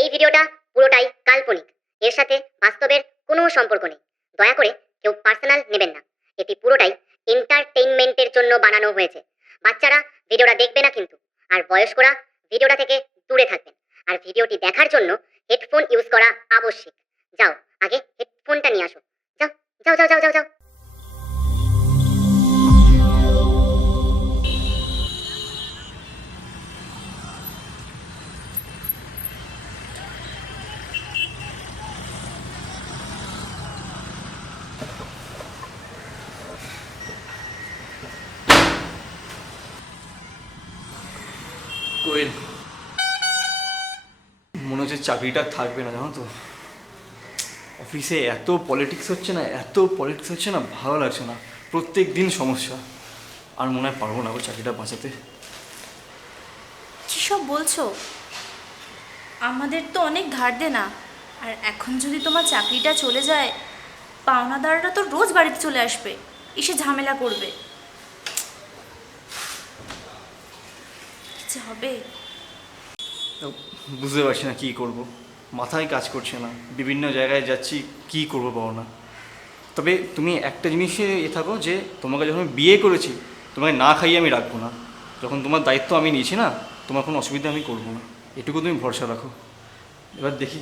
এই ভিডিওটা পুরোটাই কাল্পনিক, এর সাথে বাস্তবের কোনো সম্পর্ক নেই। দয়া করে কেউ পার্সোনাল নেবেন না। এটি পুরোটাই এন্টারটেইনমেন্টের জন্য বানানো হয়েছে। বাচ্চারা ভিডিওটা দেখবে না কিন্তু, আর বয়স্করা ভিডিওটা থেকে দূরে থাকবেন। আর ভিডিওটি দেখার জন্য হেডফোন ইউজ করা আবশ্যিক। যাও, আগে হেডফোনটা নিয়ে আসো। যাও যাও যাও যাও যাও যাও। কোয়েল, মনে হচ্ছে চাকরিটা থাকবে না, জানো তো। অফিসে এত পলিটিক্স হচ্ছে না, ভালো লাগছে না। প্রত্যেক দিন সমস্যা। আর মনে হয় পারবো না গো চাকরিটা বাঁচাতে। কী সব বলছো? আমাদের তো অনেক ধার দেনা, আর এখন যদি তোমার চাকরিটা চলে যায়, পাওনাদাররা তো রোজ বাড়িতে চলে আসবে, এসে ঝামেলা করবে। কি হবে? বুঝতে পারছি না কী করব, মাথায় কাজ করছে না। বিভিন্ন জায়গায় যাচ্ছি, কি করবো পাবো না। তবে তুমি একটা জিনিসে থাকো, যে তোমাকে যখন আমি বিয়ে করেছি, তোমাকে না খাইয়ে আমি রাখবো না। যখন তোমার দায়িত্ব আমি নিয়েছি না, তোমার কোনো অসুবিধা আমি করবো না, এটুকু তুমি ভরসা রাখো। এবার দেখি।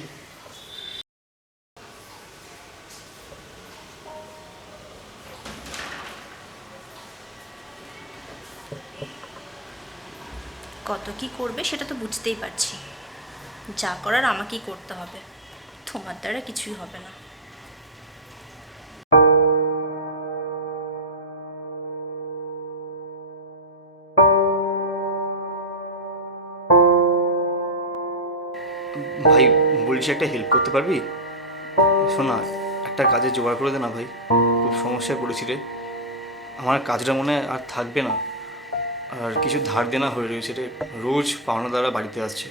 কত কি করবে সেটা তো বুঝতেই পারছি। যা করার আমাকেই করতে হবে, তোমার দ্বারা কিছুই হবে না। ভাই বলছি, একটা হেল্প করতে পারবি? শোনা, একটা কাজে জোগাড় করে দে না ভাই, খুব সমস্যায় পড়েছি রে। আমার কাজটা মনে হয় আর থাকবে না। আর কিছু ধার দেনা হয়ে রয়েছে রে, রোজ পাওনাদাররা বাড়িতে আসছে।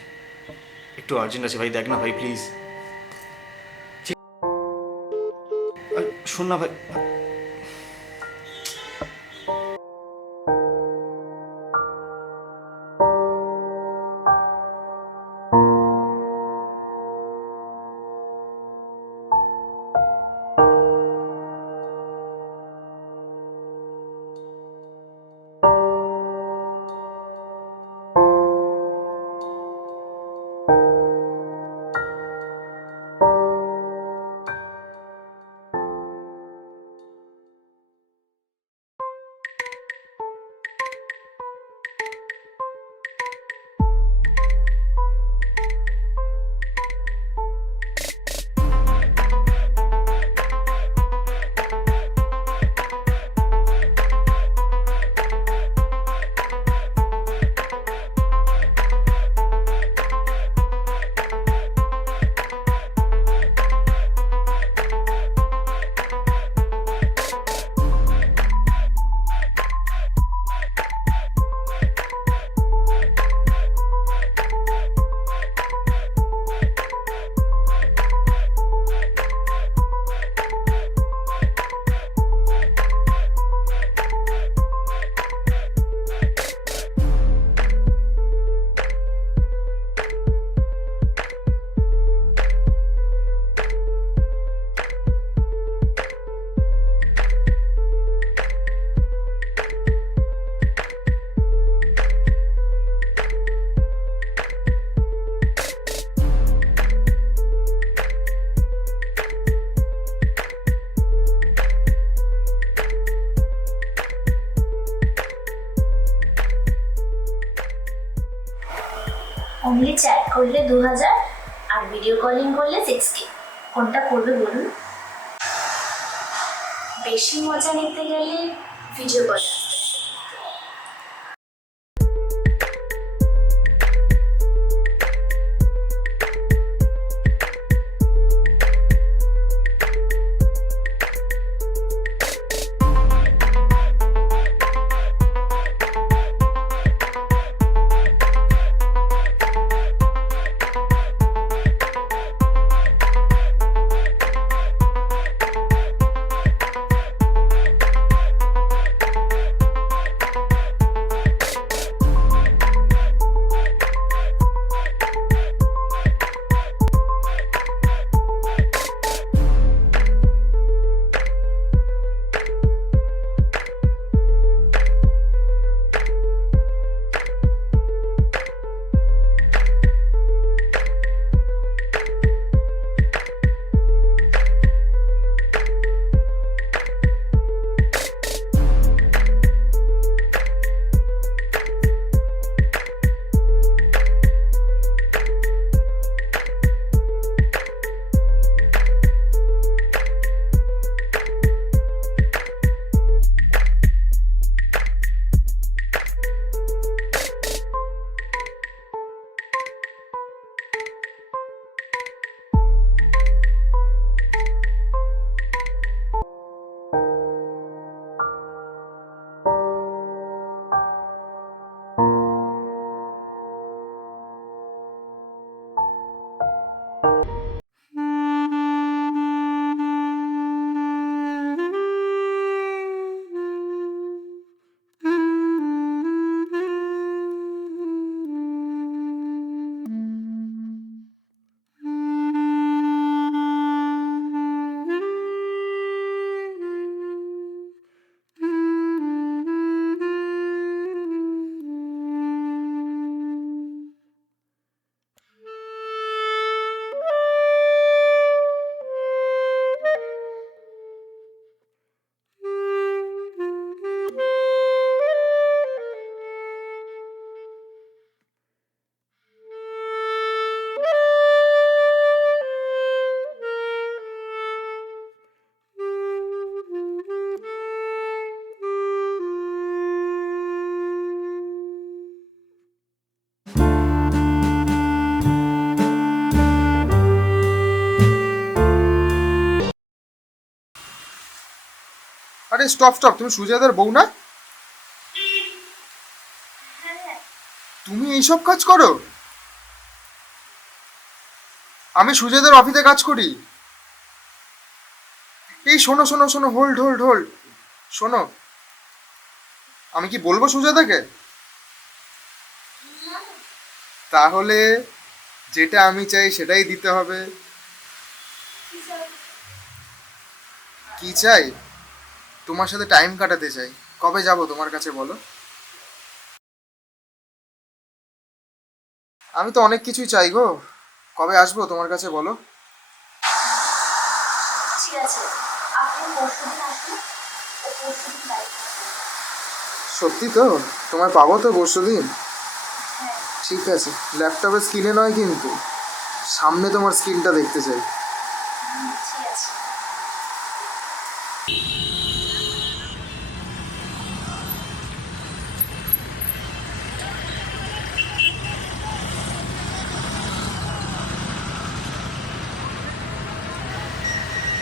একটু আর্জেন্ট আছে ভাই, দেখ না ভাই প্লিজ। শোন না ভাই। অনলি চ্যাট করলে 2000 আর ভিডিও কলিং করলে 6K, কোনটা করবে বলুন? বেশি মজা নিতে গেলে ভিডিও কল। আরে স্টপ স্টপ, তুমি সুজয়দার বউ না? তুমি এইসব কাজ করো? আমি সুজয়দার অফিসে কাজ করি। এই শোনো শোনো শোনো, হোল্ড হোল্ড হোল্ড, শোনো, আমি কি বলবো সুজয়দাকে? তাহলে যেটা আমি চাই সেটাই দিতে হবে। কি চাই? তোমার সাথে টাইম কাটাতে চাই। কবে যাব তোমার কাছে বলো? আমি তো অনেক কিছুই চাই গো। কবে আসবো তোমার কাছে বলো? ঠিক আছে, আপনি পরশুদিন আসুন, ও পরশুদিন বাড়িতে আসুন। সত্যি তো? তোমায় পাবো তো পরশুদিন? ঠিক আছে, ল্যাপটপের স্ক্রিনে নয় কিন্তু, সামনে তোমার স্ক্রিনটা দেখতে চাই। ঠিক আছে।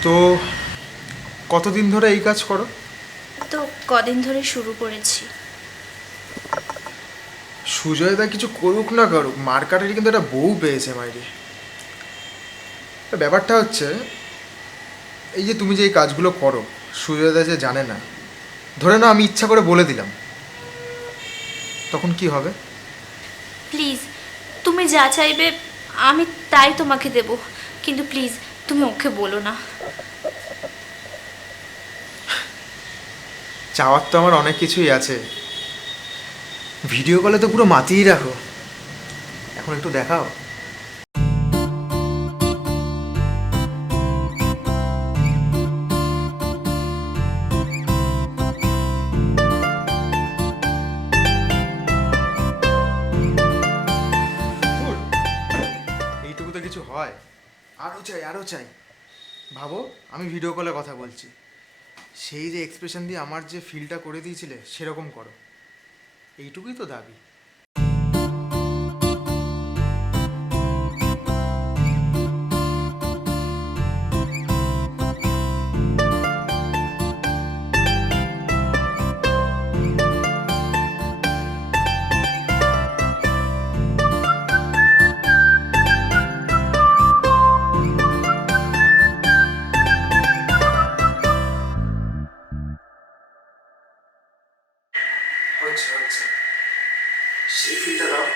তো কতদিন ধরে এই কাজ করো? তো কদিন ধরে শুরু করেছি। সুজয়দা কিছু করুক না করুক, মার্কাটেরই কিন্তু একটা বউ পেয়েছে মাইরি। ব্যাপারটা হচ্ছে, এই যে তুমি যে এই কাজগুলো করো, সুজয়দা যে জানে না, ধরে নাও আমি ইচ্ছা করে বলে দিলাম, তখন কি হবে? প্লিজ, তুমি যা চাইবে আমি তাই তোমাকে দেব, কিন্তু প্লিজ তুমি ওকে বলো না। চাওয়ার তো আমার অনেক কিছুই আছে। ভিডিও কলে তো পুরো মাতিয়েই রাখো, এখন একটু দেখাও। এইটুকু তো কিছু হয়? আরও চাই, আরও চাই। ভাবো আমি ভিডিও কলে কথা বলছি, সেই যে এক্সপ্রেশন দিয়ে আমার যে ফিলটা করে দিয়েছিলে সেরকম করো। এইটুকুই তো দাবি। হচ্ছে হচ্ছে, সেই ফিলটা দাও।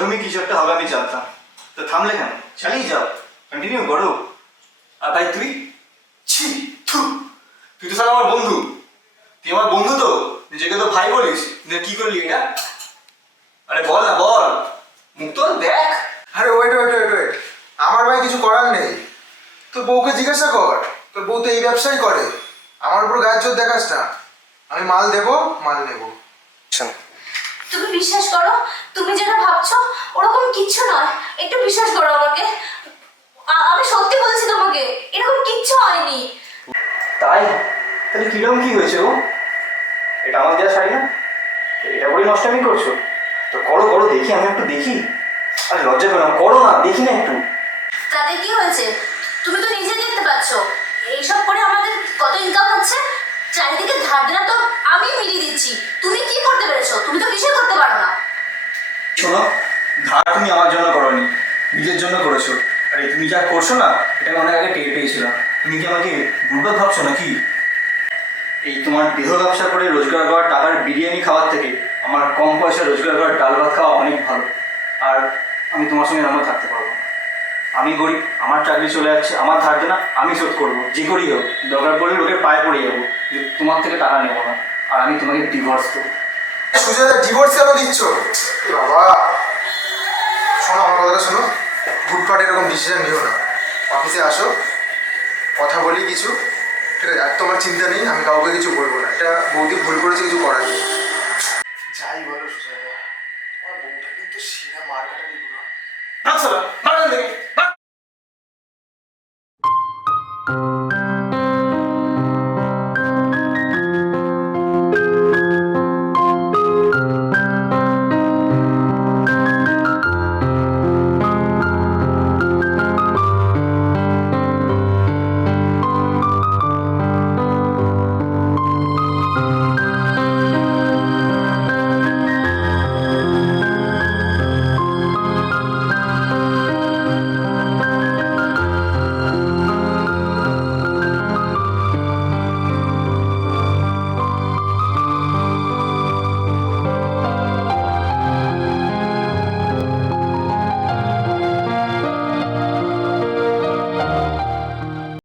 তুমি কিছু একটা হবে আমি জানতাম, তো থামলে কেন? চালিয়ে যাও, কন্টিনিউ করো। আর তাই তুই ছি থু, তুই তো স্যার আমার বন্ধু, তুই আমার বন্ধু তো, নিজেকে তো ভাই বলিস, কি করলি এটা? আরে বল না বল, মুখ তো দেখ। আরে ওয়েট ওয়েট ওয়েট ওয়েট, আমার ভাই কিছু করার নেই। তোর বউকে জিজ্ঞাসা কর, তোর বউ তো এই ব্যবসাই করে। আমার উপর গায়ের জোর দেখাস না। আমি মাল দেবো, মাল নেবো। তুমি বিশ্বাস করো, তুমি যেটা ভাবছো ওরকম কিচ্ছু নয়। একটু বিশ্বাস করো আমাকে, আমি সত্যি বলছি তোমাকে, এরকম কিচ্ছু হয়নি। তাই? তাহলে কিরকম কি হয়েছে ও? এটা আমার দেওয়া শাড়ি না? এটা বলে নষ্টামি করছো? তো করো করো, দেখি, আমি একটু দেখি। আরে লজ্জা পেলাম, করো না, দেখি না একটু। তাতে কি হয়েছে? তুমি তো নিজে দেখতে পাচ্ছ এইসব করে আমাদের কত ইনকাম হচ্ছে। চারিদিকে ধার দেনা তো আমি মিলিয়ে দিচ্ছি, তুমি কি করতে পেরেছো? তুমি তো কিছুই করতে পারো না। শোনো, ধার তুমি আমার জন্য করোনি, নিজের জন্য করেছো। আরে তুমি যা করছো না, এটা আমি অনেক আগে টের পেয়েছিলাম। তুমি কি আমাকে দুর্বল ভাবছো নাকি? এই তোমার দেহ ব্যবসা করে রোজগার করার টাকার বিরিয়ানি খাওয়ার থেকে আমার কম পয়সা রোজগার করার ডাল ভাত খাওয়া অনেক ভালো। আর আমি তোমার সঙ্গে আমরা থাকতে পারবো না। আমি গরিব, আমার চাকরি চলে যাচ্ছে, আমার ধার দেনা আমি শোধ করবো, যে করেই হোক। দরকার পড়লে লোকের পায়ে পড়ে যাবো, যে তোমার থেকে টাকা নেবো না। আর আমি তোমাকে ডিভোর্স দেবো। সুজয়, ডিভোর্স কেন দিচ্ছ? এ বাবা, শোনো আমার কথাটা শোনো। হুটপাট এরকম ডিসিশন নিও না। অফিসে আসো, কথা বলি কিছু, ঠিক আছে? আর তোমার চিন্তা নেই, আমি কাউকে কিছু বলবো না। এটা বৌদি ভুল করেছে, কিছু করার নেই।